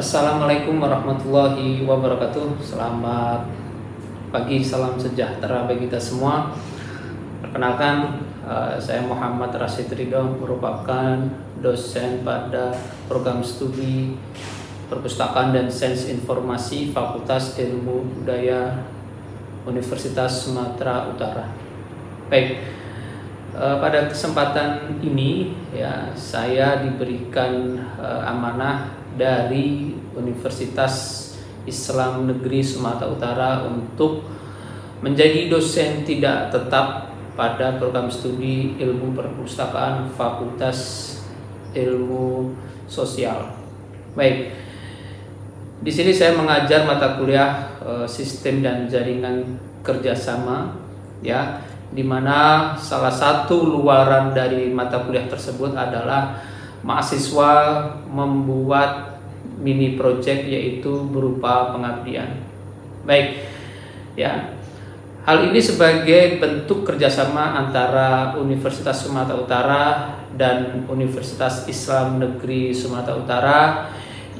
Assalamualaikum warahmatullahi wabarakatuh. Selamat pagi, salam sejahtera bagi kita semua. Perkenalkan, saya Muhammad Rashid Ridho, merupakan dosen pada program studi Perpustakaan dan Sains Informasi Fakultas Ilmu Budaya Universitas Sumatera Utara. Baik, pada kesempatan ini ya saya diberikan amanah dari Universitas Islam Negeri Sumatera Utara untuk menjadi dosen tidak tetap pada program studi Ilmu Perpustakaan Fakultas Ilmu Sosial. Baik, di sini saya mengajar mata kuliah Sistem dan Jaringan Kerjasama, ya, di mana salah satu luaran dari mata kuliah tersebut adalah mahasiswa membuat mini project, yaitu berupa pengabdian. Baik, ya, hal ini sebagai bentuk kerjasama antara Universitas Sumatera Utara dan Universitas Islam Negeri Sumatera Utara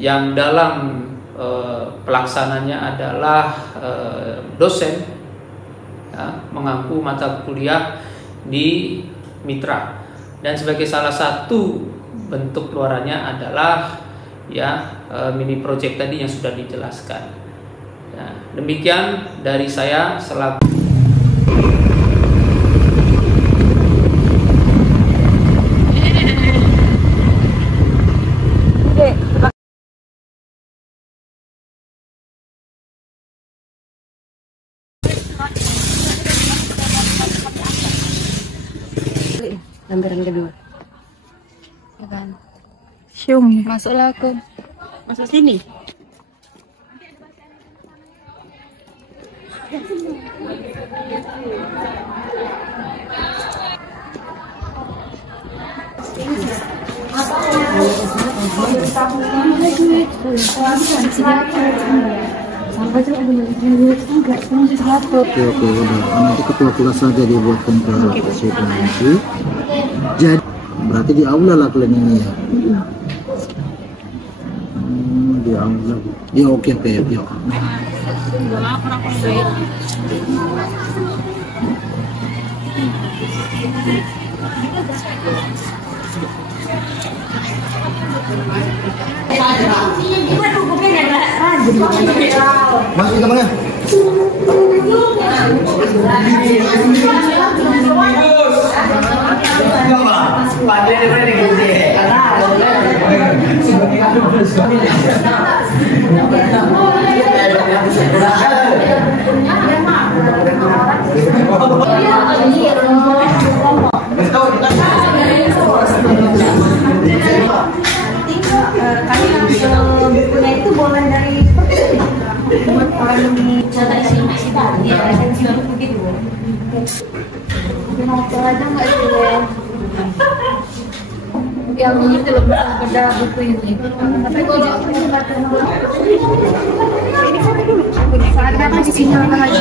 yang dalam pelaksananya adalah dosen ya, mengampu mata kuliah di mitra, dan sebagai salah satu bentuk luarannya adalah ya mini project tadi yang sudah dijelaskan. Ya, demikian dari saya selaku lembaran kedua. Ya kan? Syum. Masuklah aku. Masuk sini. Oke, udah. Nanti ketua kelas saja dibuatkan ke nanti. Jadi berarti di aula lah kalian ini ya. Di aula. Ya oke. Ya. Mas, kita mana? Bukunya itu boleh dari buat orang yang cara isi tadi ya, esensi buku gitu. Mau aja nggak sih yang itu lebih pada buku ini. Tapi kalau ini baca ini kan dulu saat apa di sini orang aja.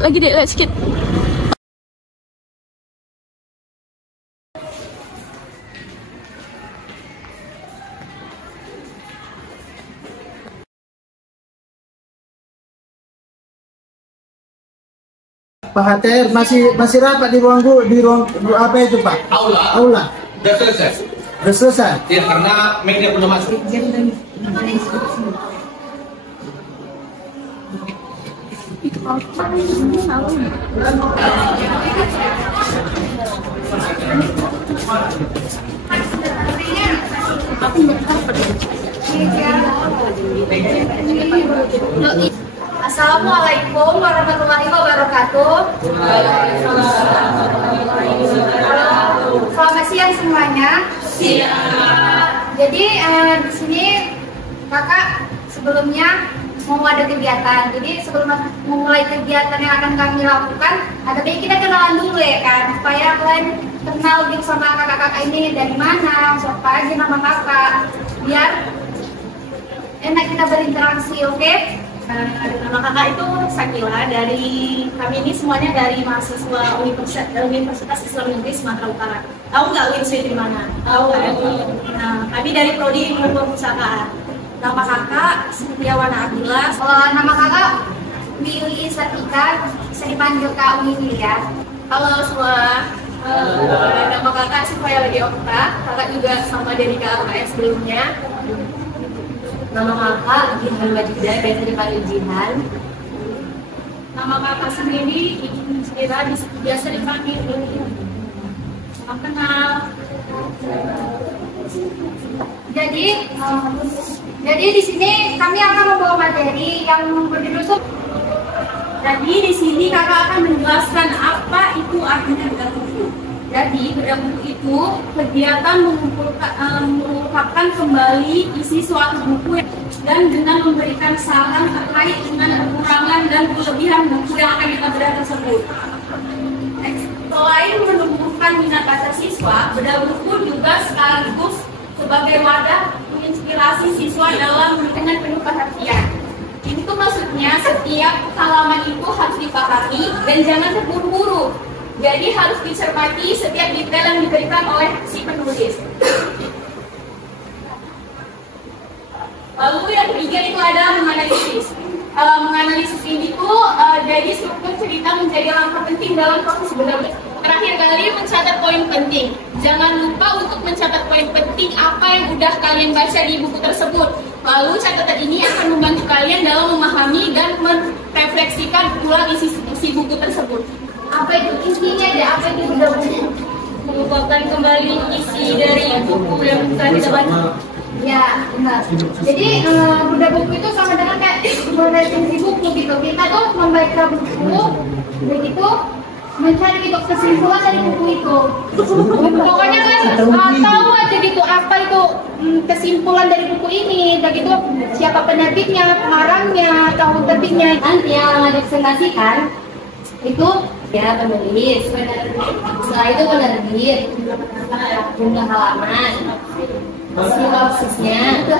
Lagi dek, lihat sikit. Pak HTR masih rapat di ruang apa itu Pak? Aula. Sudah selesai. Sudah selesai. Ya, karena media belum masuk. Assalamualaikum warahmatullahi wabarakatuh. Selamat siang semuanya. Siang. Jadi di sini Kakak sebelumnya mau ada kegiatan. Jadi sebelum memulai kegiatan yang akan kami lakukan, ada baik kita kenalan dulu ya kan, supaya kalian kenal gitu sama kakak-kakak ini dari mana, siapa aja nama kakak, biar enak kita berinteraksi, oke? Nama kakak itu Sakila, dari kami ini semuanya dari mahasiswa Universitas Islam Negeri Sumatera Utara. Tahu nggak UINSI di mana? Tahu. Nah, kami dari Prodi Ilmu Perpustakaan. Nama kakak Setiawana Abdullah. Nama kakak Willy Satika, bisa dipanggil Kak Willy ya. Halo semua. Nama kakak Sifaya Lady Okta. Kakak juga sama dari kakak sebelumnya. Nama kakak Jihan Wajida, biasa dipanggil Jihan. Nama kakak sendiri Kira, biasa dipanggil Lili. Salam kenal. Jadi di sini kami akan membawa materi yang berjudul. Jadi di sini kakak akan menjelaskan apa itu artinya bedah buku. Jadi bedah buku itu kegiatan mengungkapkan kembali isi suatu buku dan dengan memberikan saran terkait dengan kekurangan dan kelebihan buku yang akan kita bedah tersebut. Selain menumbuhkan minat baca siswa, bedah buku juga sekaligus sebagai wadah menginspirasi siswa dalam dengan penuh perhatian. Ini tuh maksudnya setiap halaman itu harus dipahami dan jangan terburu-buru. Jadi harus dicermati setiap detail yang diberikan oleh si penulis. Lalu yang ketiga itu adalah menganalisis. Menganalisis ini tuh jadi struktur cerita menjadi langkah penting dalam proses bedah. Terakhir kali mencatat poin penting. Jangan lupa untuk mencatat poin penting apa yang udah kalian baca di buku tersebut. Lalu catatan ini akan membantu kalian dalam memahami dan merefleksikan ulang isi buku tersebut. Apa itu intinya deh? Apa itu bedah buku? Mengungkapkan kembali isi dari buku yang telah kita baca. Ya, benar. Jadi bedah buku itu sama dengan kayak meresensi buku gitu. Kita tuh membaca buku, begitu mencari gitu kesimpulan dari buku itu. Pokoknya kan tahu aja gitu apa itu kesimpulan dari buku ini, begitu siapa penerbitnya, pengarangnya, tahun terbitnya. Nanti yang akan dipresentasikan itu ya penulis. Setelah itu penerbit, jumlah halaman, sinopsisnya, ya,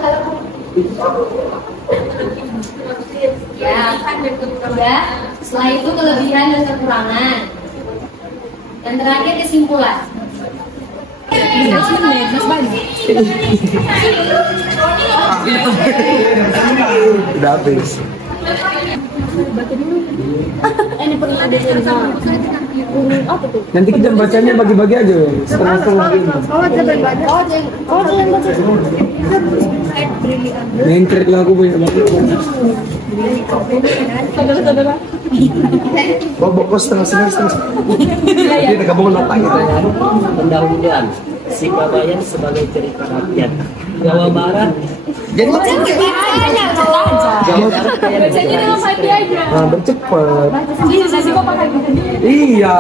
udah. Setelah itu kelebihan dan kekurangan, dan terakhir kesimpulan. Udah habis. Ini pernah ada di sana. Apa tuh? Nanti kita bacanya bagi-bagi aja, setengah-setengah gitu. Ngengkret lah aku banyak banget. Bawa setengah-setengah. Dia gabungan otak gitu ya. Pendahuluan si Babayan sebagai cerita rakyat. Jawa Barat. Jadi Jawa Barat kayak Bacanya dalam hati aja. nah, bercepat. Bisa sih kok pakai gitu. Iya.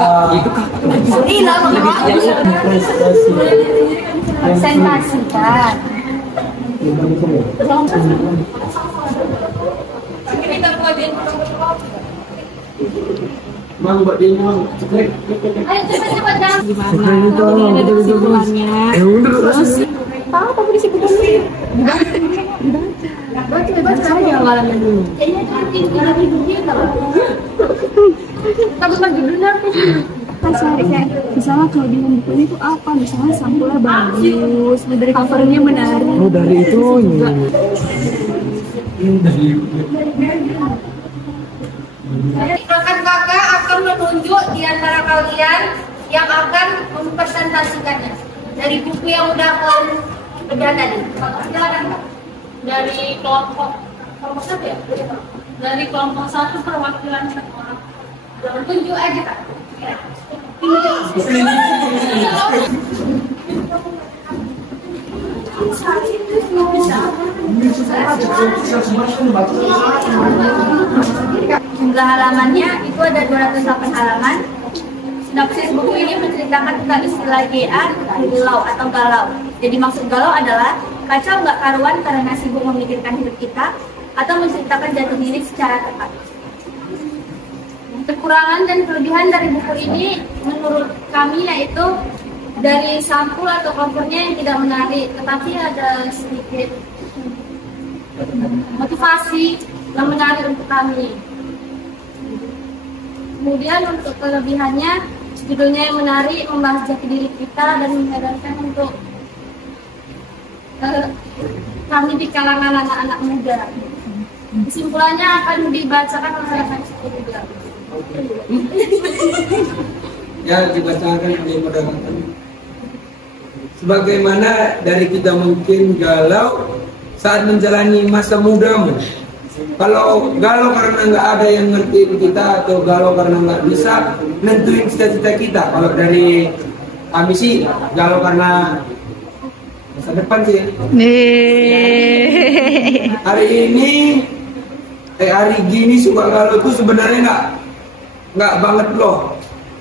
Presentasikan. Kita buatin. Mang buat dia mang. Ayo cepat-cepat jangan. Gimana? Ada kesimpulannya. Tahu apa kesimpulannya? Baca Saya halaman dulu. Kayaknya nanti di buku kalau Takut lagi benar. Kan cari kayak misalnya kelebihan buku ini tuh apa, misalnya sampulnya bagus, dari covernya menarik. Oh dari itu ini. Rekan kakak akan menunjuk di antara kalian yang akan mempresentasikannya dari buku yang udah kalian bedah tadi. Silakan Kak. Dari kelompok satu ya? Dari kelompok satu perwakilan satu orang. Jangan tunjuk aja Kak. Jumlah halamannya itu ada 208 halaman. Sinopsis buku ini menceritakan tentang istilah GA, galau atau galau. Jadi maksud galau adalah kacau nggak karuan karena sibuk memikirkan hidup kita, atau menceritakan jati diri secara tepat. Kekurangan dan kelebihan dari buku ini menurut kami yaitu dari sampul atau covernya yang tidak menarik, tetapi ada sedikit motivasi yang menarik untuk kami. Kemudian untuk kelebihannya, judulnya yang menarik, membahas jati diri kita dan mengherankan untuk kami di kalangan anak-anak muda. Kesimpulannya akan dibacakan oleh rekan juga. Ya, dibacakan oleh moderator. Sebagaimana dari kita mungkin galau saat menjalani masa mudamu. Kalau galau karena nggak ada yang ngertiin kita, atau galau karena nggak bisa nentuin cita-cita kita. Kalau dari kami sih galau karena masa depan sih. Hari ini, hari gini suka galau tuh sebenarnya nggak banget loh.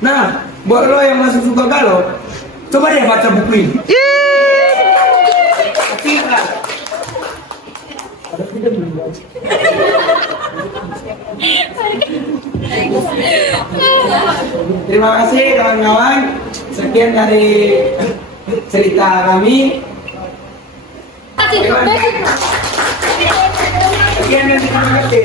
Nah, buat lo yang masih suka galau, coba deh baca buku ini. Terima kasih kawan-kawan. Sekian dari cerita kami. Sekian dan terima kasih.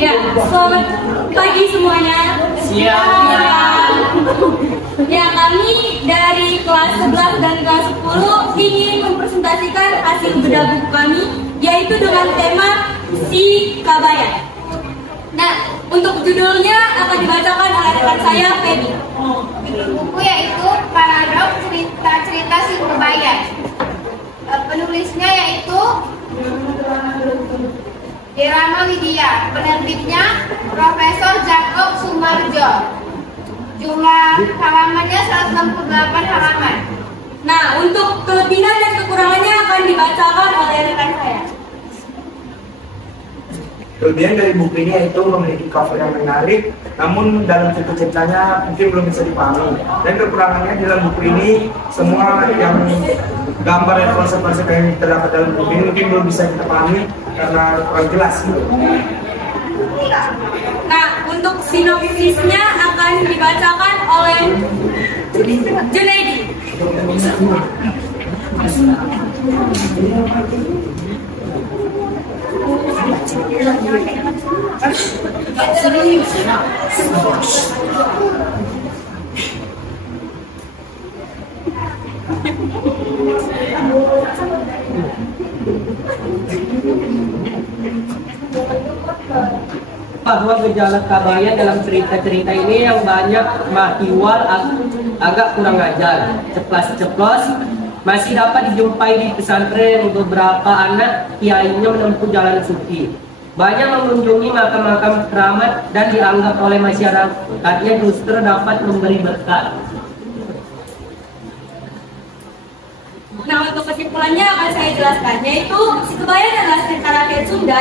Ya, selamat pagi semuanya. Siang. Ya, kami dari kelas 11 dan kelas 10 ingin mempresentasikan hasil bedah buku kami, yaitu dengan tema Si Kabayan. Nah, untuk judulnya akan dibacakan oleh rekan saya, Feby. Buku yaitu Paradoks Cerita-Cerita Si Kabayan. Penulisnya yaitu Irama Widya, penerbitnya Profesor Jacob Sumarjo. Jumlah halamannya 168 halaman. Nah, untuk kelebihan dan kekurangannya akan dibacakan oleh rekan saya. Kelebihan dari buku ini yaitu memiliki cover yang menarik, namun dalam ceritanya mungkin belum bisa dipahami. Dan kekurangannya dalam buku ini, semua yang gambar dan konsep-konsep yang terdapat dalam buku ini mungkin belum bisa kita pahami karena kurang jelas. Nah, untuk sinopsisnya akan dibacakan oleh Junaidi. Bahwa gejala kabayan dalam cerita-cerita ini yang banyak mahiwal agak kurang ajar, ceplas-ceplos, masih dapat dijumpai di pesantren. Beberapa anak kiainya menempuh jalan sufi, banyak mengunjungi makam-makam keramat dan dianggap oleh masyarakatnya justru dapat memberi berkat. Nah, untuk kesimpulannya akan saya jelaskan, yaitu Si Kabayan adalah cerita rakyat Sunda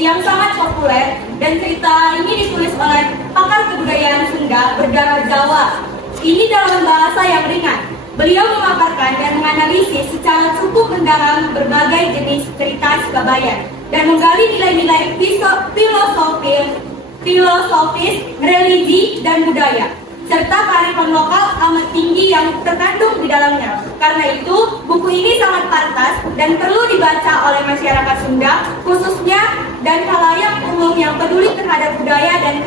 yang sangat populer, dan cerita ini ditulis oleh pakar kebudayaan Sunda berdarah Jawa. Ini dalam bahasa yang ringan. Beliau memaparkan dan menganalisis secara cukup mendalam berbagai jenis cerita Si Kabayan dan menggali nilai-nilai filosofis, religi, dan budaya, serta kearifan lokal amat tinggi yang terkandung di dalamnya. Karena itu, buku ini sangat pantas dan perlu dibaca oleh masyarakat Sunda, khususnya dan khalayak umum yang peduli terhadap budaya dan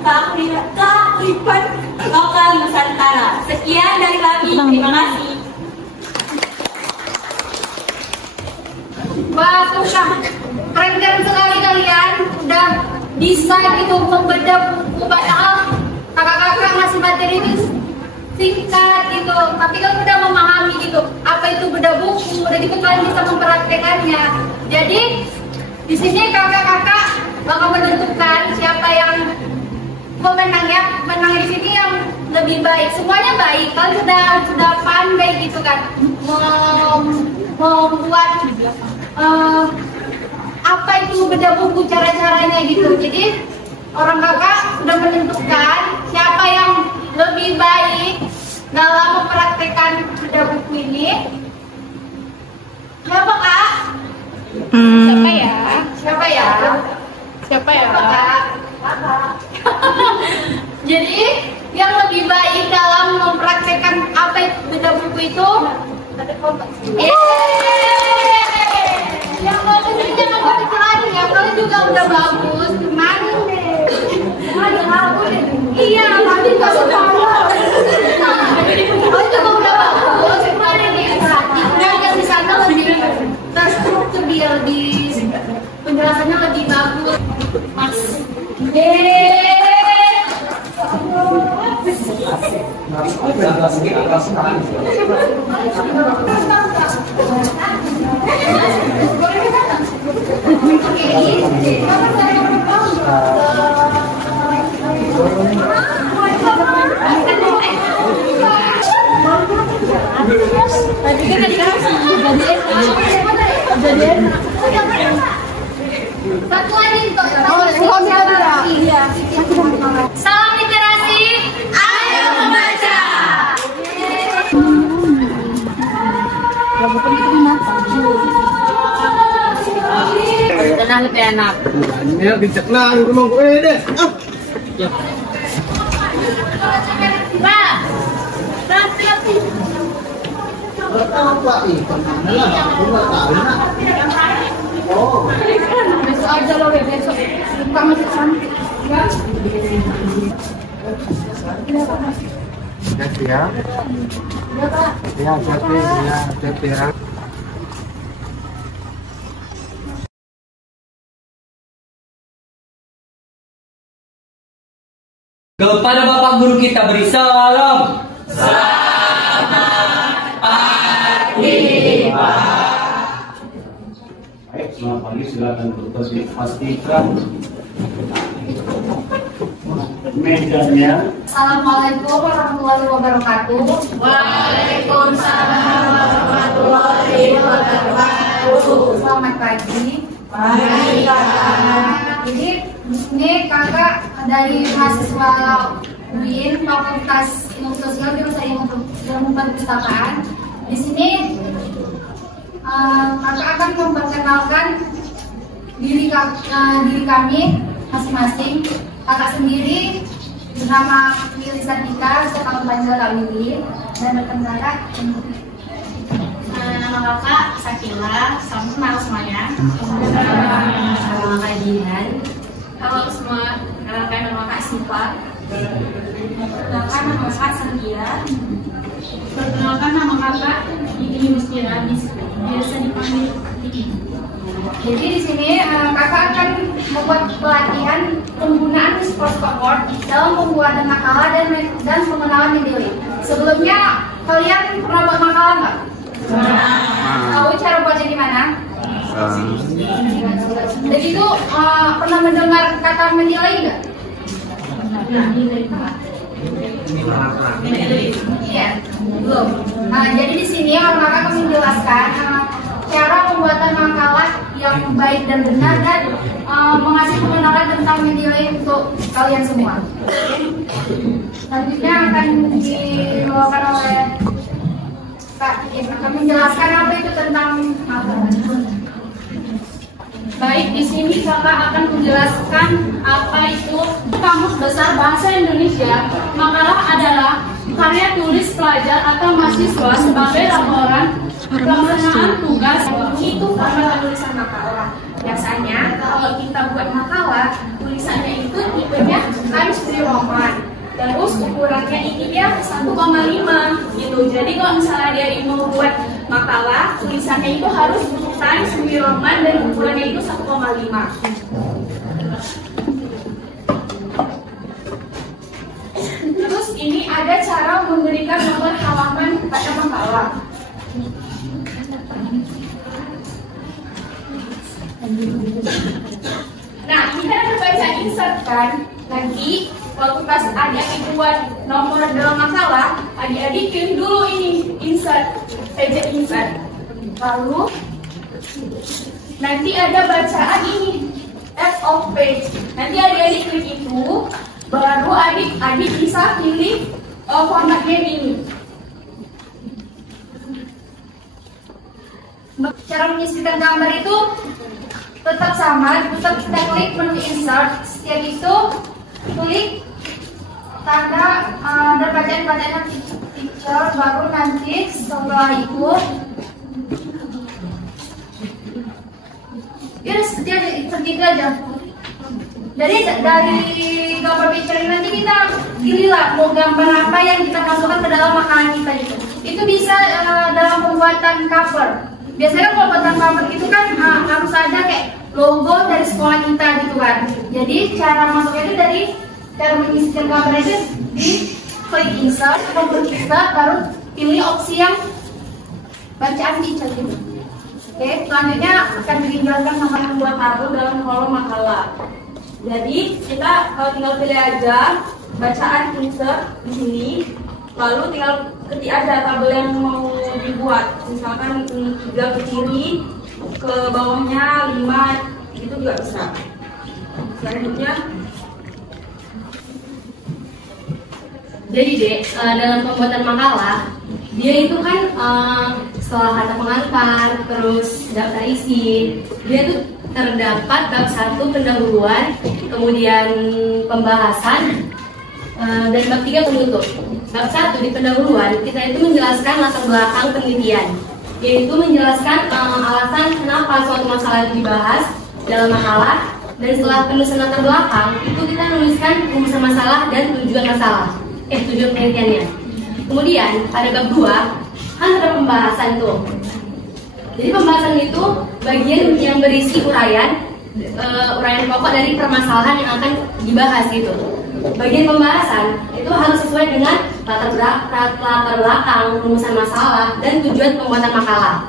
kearifan lokal Nusantara. Sekian dari kami, terima kasih. Wah, keren sekali kalian udah bisa gitu membedah buku, padahal kakak-kakak ngasih materi ini singkat gitu, tapi kan udah memahami gitu apa itu bedah buku, udah gitu kalian bisa mempraktekannya. Jadi di sini kakak-kakak bakal menentukan siapa yang pemenang, ya. Menang di sini yang lebih baik. Semuanya baik, kalian sudah pandai gitu kan membuat apa itu bedah buku, cara-caranya gitu. Jadi orang kakak sudah menentukan siapa yang ya? Siapa ya? Jadi yang lebih baik dalam mempraktekkan apa itu beda buku itu yang mau tunjukin jangan pakai lagi ya, kalau juga udah bagus gimana deh? Iya, tapi nggak suka. Kalau juga udah bagus gimana nih? Yang di sana lebih terstruktur, lebih penjelasannya lebih bagus, Mas. Satu lagi salam literasi, ayo membaca. Tenang lebih enak. Ya, bijak lah, ngomong gue deh. Besok aja loh, besok. Kita masih cantik. Hati ya. Ya, hati ya. Kepada Bapak Guru kita beri salam. Baik, selamat pagi, silakan pastikan mejanya. Assalamualaikum warahmatullahi wabarakatuh. Waalaikumsalam warahmatullahi wabarakatuh. Selamat pagi. Pagi. Jadi di sini kakak dari mahasiswa UIN Fakultas Ilmu Sosial jurusan Ilmu Perpustakaan. Di sini kakak akan memperkenalkan diri kami masing-masing. Kakak sendiri bernama Lili Sartika, sekolah Banjar Lili, dan rekan kakak Nama kakak Sakila, salam kenal semuanya. Nama Kak Jihan. Halo semua, kenalkan nama kak Siva. Perkenalkan nama kakak Santia. Perkenalkan nama kakak Dini Mustira, biasa dipanggil Dini. Jadi di sini kakak akan membuat pelatihan penggunaan sport dalam pembuatan makalah dan pengenalan ide. Sebelumnya kalian pernah buat makalah nggak? Tahu cara buatnya gimana? Jadi itu pernah mendengar kata menilai nggak? Iya, belum. Jadi di sini kakak akan menjelaskan cara pembuatan makalah yang baik dan benar dan mengasih pengenalan tentang menilai untuk kalian semua. Selanjutnya akan dibawakan oleh Kak akan menjelaskan apa itu tentang makalah. Baik, di sini kakak akan menjelaskan apa itu Kamus Besar Bahasa Indonesia. Makalah adalah karya tulis pelajar atau mahasiswa sebagai laporan pelaksanaan tugas. Itu format tulisan makalah. Biasanya kalau kita buat makalah, tulisannya itu tipenya Times New Roman. Terus ukurannya ini dia 1,5 gitu. Jadi kalau misalnya dia mau buat makalah, tulisannya itu harus Times New Roman dan ukurannya itu 1,5. Terus ini ada cara memberikan nomor halaman pada makalah. Nah, kita akan baca insert kan. Nanti waktu pas adik-adik buat nomor dalam makalah, adik-adik klik dulu ini insert, page insert. Lalu nanti ada bacaan ini F of page. Nanti adik-adik klik itu, baru adik-adik bisa pilih formatnya ini. Cara menyisipkan gambar itu tetap sama, tetap kita klik menu insert. Setiap itu klik tanda dan bacaan teacher, baru nanti setelah itu ya seperti itu aja. Jadi dari gambar picture ini nanti kita pilihlah mau gambar apa yang kita masukkan ke dalam makanan kita itu. Itu bisa dalam pembuatan cover. Biasanya kalau pembuatan cover itu kan harus ada kayak logo dari sekolah kita gitu kan. Jadi cara masuknya itu dari cara mengisikan cover itu di klik insert, baru pilih opsi yang bacaan picture gitu. Oke, selanjutnya akan dijelaskan sama membuat tabel dalam kolom makalah. Jadi kita tinggal pilih aja bacaan insert di sini, lalu tinggal ketik aja tabel yang mau dibuat. Misalkan 3 ke kiri, ke bawahnya 5, itu juga bisa. Selanjutnya, jadi dek dalam pembuatan makalah dia itu kan setelah kata pengantar, terus daftar isi, dia tuh terdapat bab 1 pendahuluan, kemudian pembahasan, dan bab 3 penutup. Bab 1 di pendahuluan kita itu menjelaskan latar belakang penelitian, yaitu menjelaskan alasan kenapa suatu masalah itu dibahas dalam makalah, dan setelah penulisan latar belakang itu kita menuliskan rumusan masalah dan tujuan masalah, tujuan penelitiannya. Kemudian pada bab 2 kan ada pembahasan tuh. Jadi pembahasan itu bagian yang berisi uraian pokok dari permasalahan yang akan dibahas gitu. Bagian pembahasan itu harus sesuai dengan latar belakang, rumusan masalah, dan tujuan pembuatan makalah.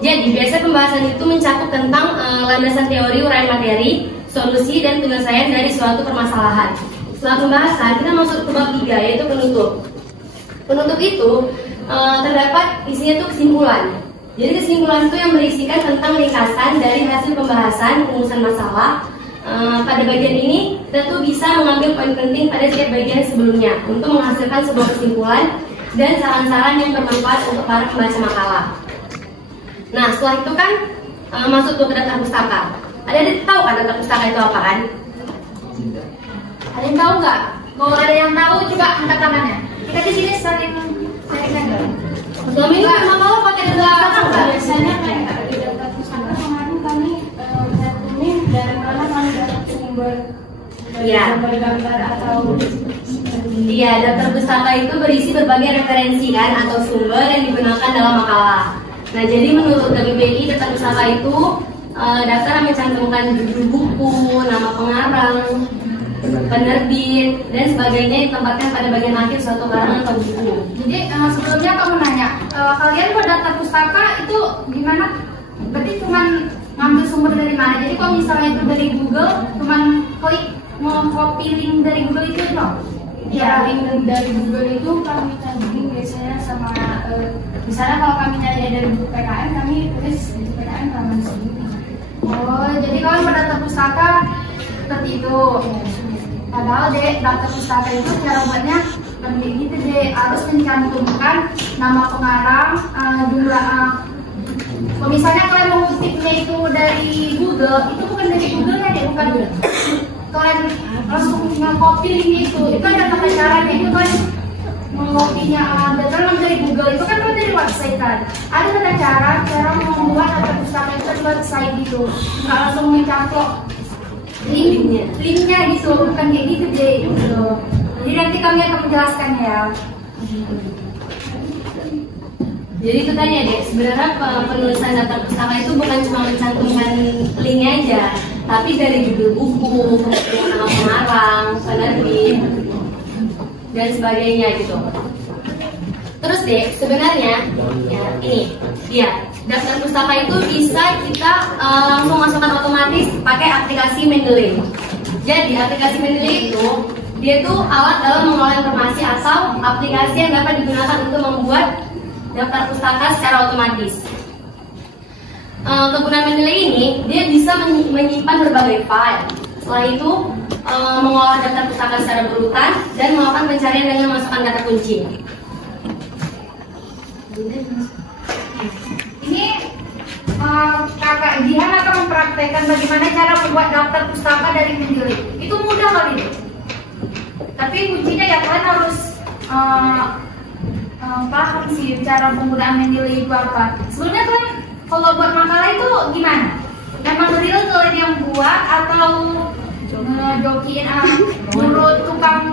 Jadi biasanya pembahasan itu mencakup tentang landasan teori uraian materi, solusi, dan penyelesaian dari suatu permasalahan. Setelah pembahasan kita masuk ke bab 3, yaitu penutup. Penutup itu terdapat isinya tuh kesimpulan. Jadi kesimpulan itu yang berisikan tentang ringkasan dari hasil pembahasan rumusan masalah. Pada bagian ini kita tuh bisa mengambil poin penting pada setiap bagian sebelumnya untuk menghasilkan sebuah kesimpulan dan saran-saran yang bermanfaat untuk para pembaca makalah. Nah setelah itu kan masuk ke daftar pustaka. Ada tahu kan daftar pustaka itu apa kan? Ada yang tahu nggak? Mau ada yang tahu coba angkat tangannya. Kita di sini saling aja. Selama ini makalah pakai daftar pustaka nggak? Biasanya kayak di daftar pustaka kemarin kami ini dari mana kami dapat sumber gambar atau iya, daftar pustaka itu berisi berbagai referensi kan atau sumber yang digunakan dalam makalah. Nah jadi menurut KBBI daftar pustaka itu daftar yang mencantumkan judul buku, nama pengarang, penerbit, dan sebagainya ditempatkan pada bagian akhir suatu karangan atau buku. Jadi sebelumnya kamu nanya, kalian buat daftar pustaka itu gimana? Berarti cuma ngambil sumber dari mana? Jadi kalau misalnya itu dari Google, cuma klik mau copy link dari Google itu loh? Ya, link dari Google itu kami tagging biasanya sama misalnya kalau kami nyari dari buku PKN, kami tulis di PKN halaman segini. Oh, jadi kalian pada daftar pustaka seperti itu. Padahal dek, daftar pustaka itu cara buatnya lebih gitu dek, harus mencantumkan nama pengarang, jumlah. Misalnya kalian mengutipnya itu dari Google, itu bukan dari Google ya dek, bukan. Kalian langsung nge-copy link itu ada tata caranya, itu kan mengopinya data dari Google itu kan dari website kan. Ada tata cara membuat daftar pustaka itu di website gitu, nggak langsung mencaplok linknya gitu, bukan kayak gitu deh gitu. Jadi nanti kami akan menjelaskan ya. Jadi itu tadi ya dek, sebenarnya penulisan daftar pustaka itu bukan cuma mencantumkan linknya aja, tapi dari judul buku, kemudian nama pengarang, penerbit, dan sebagainya gitu. Terus dek, sebenarnya ya ini dia daftar pustaka itu bisa kita langsung masukkan otomatis pakai aplikasi Mendeley. Jadi aplikasi Mendeley itu dia tuh alat dalam mengolah informasi atau aplikasi yang dapat digunakan untuk membuat daftar pustaka secara otomatis. Kegunaan Mendeley ini dia bisa menyimpan berbagai file. Setelah itu mengolah daftar pustaka secara berurutan dan melakukan pencarian dengan memasukkan kata kunci. Ini Kakak Jihan akan mempraktekkan bagaimana cara membuat daftar pustaka dari Mendeley. Itu mudah kali itu. Tapi kuncinya ya kalian harus paham sih cara penggunaan Mendeley itu apa. Sebenarnya kalian kalau buat makalah itu gimana? Memang real kalian yang buat atau ngejokiin menurut tukang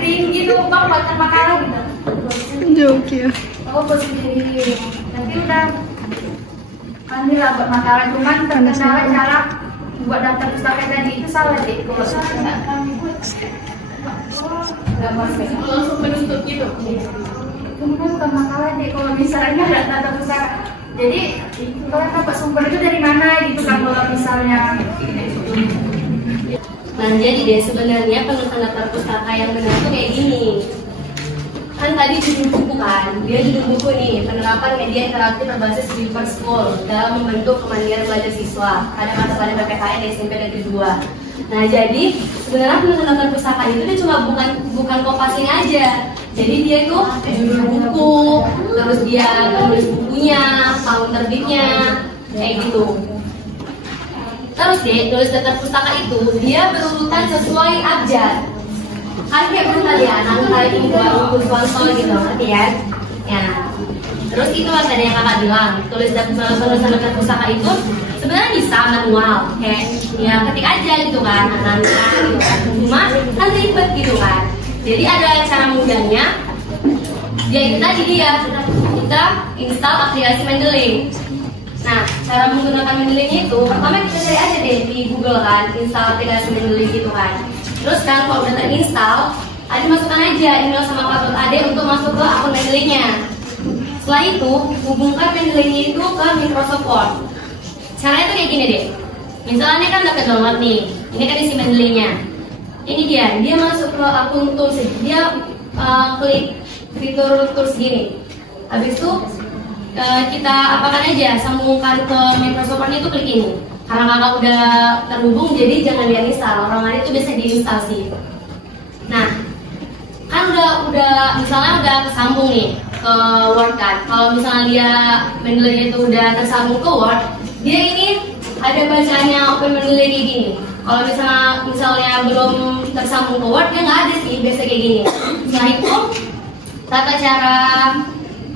print gitu bang buatan makalah gitu? Joki ya. Oh sendiri. Tapi udah alhamdulillah buat makalah cuman terkendala cara buat daftar pustaka tadi itu salah deh. Kalau salah kami buat langsung menuntut gitu. Ini kan bukan makalah deh kalau misalnya nggak daftar pustaka. Jadi kalian dapat sumber itu dari mana gitu kan kalau misalnya. Nah jadi deh sebenarnya penulisan daftar pustaka yang benar tuh kayak gini. Kan tadi judul buku kan, dia judul buku nih, penerapan media interaktif berbasis Silver School dalam membentuk kemandirian belajar siswa. Ada masa pada PPKN SMP Negeri 2. Nah jadi sebenarnya penulisan daftar pustaka itu dia cuma bukan kopasin aja. Jadi dia itu judul buku, terus dia tulis bukunya, tahun terbitnya, kayak gitu. Terus deh, tulis daftar pustaka itu dia berurutan sesuai abjad. Kan kayak berurutan ya, angka ini buku sponsor gitu, ngerti ya? Ya. Terus itu mas ada yang kakak bilang, tulis daftar pustaka itu sebenarnya bisa manual, kayak ya ketik aja gitu kan, angka gitu kan. Cuma kan ribet gitu kan. Jadi ada cara mudahnya, yaitu tadi dia kita install aplikasi Mendeley. Nah, cara menggunakan Mendeley itu pertama kita cari aja deh di Google kan, install aplikasi Mendeley gitu kan. Terus kan kalau udah terinstall, Ade masukkan aja email sama password Ade untuk masuk ke akun Mendeley-nya. Setelah itu, hubungkan Mendeley itu ke Microsoft Word. Caranya tuh kayak gini deh. Misalnya kan udah ke download nih, ini kan isi Mendeley-nya. Ini dia masuk ke akun tools, dia klik fitur tools gini. Habis itu kita apakan aja, sambungkan ke Microsoft Word itu klik ini. Karena kakak udah terhubung, jadi jangan dia install. Orang lain itu bisa diinstal sih. Nah, kan udah misalnya udah tersambung nih ke Word kan. Kalau misalnya dia Mendeley itu udah tersambung ke Word, dia ini ada bacanya Open Mendeley kayak gini. Kalau misalnya belum tersambung ke Word, dia nggak ada sih, biasa kayak gini. Setelah itu, tata cara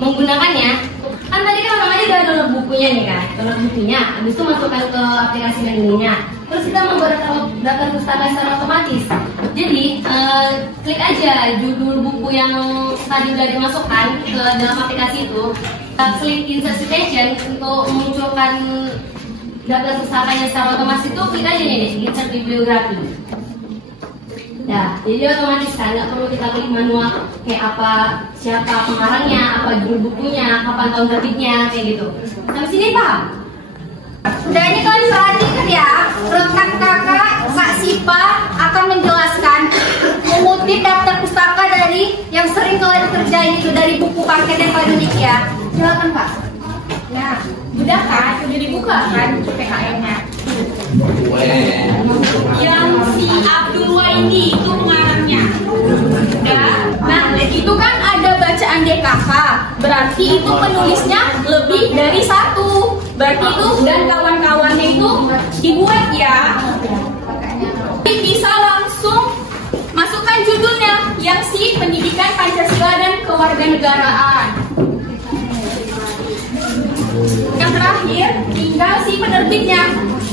menggunakannya. Kan tadi kan namanya udah download bukunya nih kan, download bukunya. Habis itu masukkan ke aplikasi Mendeley-nya. Terus kita membuat daftar pustaka secara otomatis. Jadi klik aja judul buku yang tadi udah dimasukkan ke dalam aplikasi itu. Klik insert citation untuk memunculkan daftar pustakanya secara otomatis itu klik aja nih insert bibliografi. Ya, jadi otomatis kan nggak perlu kita klik manual kayak apa siapa pengarangnya, apa judul bukunya, kapan tahun terbitnya kayak gitu. Sampai sini paham? Udah ini kalian perhatikan ya, rekan kakak Kak Sipa akan menjelaskan mengutip daftar pustaka dari yang sering kalian kerjain itu dari buku paket yang kalian miliki ya. Silakan Kak. Nah, udah kan, udah dibuka kan PKN-nya. Yang si Abdul Waindi itu pengarangnya. Nah, itu kan ada bacaan DKK. Berarti itu penulisnya lebih dari satu. Berarti itu dan kawan-kawannya itu dibuat ya. Bisa langsung masukkan judulnya yang si pendidikan Pancasila dan kewarganegaraan. Yang terakhir tinggal si penerbitnya.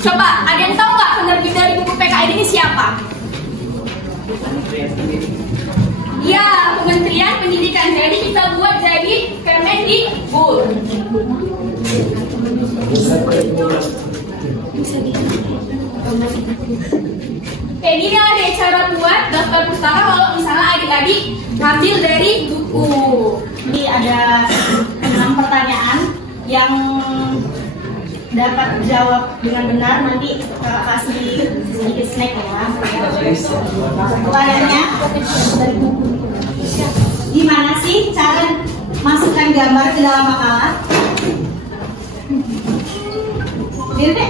Coba, ada yang tahu nggak penerbit dari buku PKN ini siapa? Ya, Kementerian Pendidikan. Jadi kita buat jadi Kemendikbud. Kayak gini ada cara buat daftar pustaka kalau misalnya adik-adik ngambil dari buku. Ini ada 6 pertanyaan yang dapat jawab dengan benar, nanti kasih sedikit snack ya. Pertanyaannya, gimana sih cara masukkan gambar ke dalam makalah? Dede?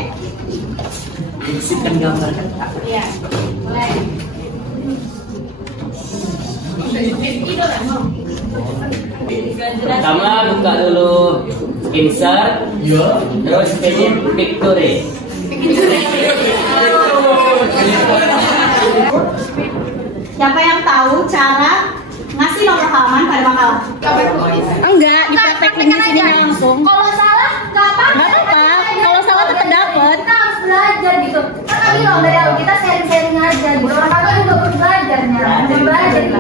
Masukkan gambar ke Iya, boleh. Pertama buka dulu insert, terus pilih picture. Siapa yang tahu cara ngasih nomor halaman pada makalah? Enggak, dipraktekin di sini langsung. Kalau salah nggak apa-apa. Kalau salah tetap dapat. Kita harus belajar gitu. Kan tadi loh dari awal kita sharing-sharing aja gitu. Orang-orang juga harus belajarnya. Belajar kita.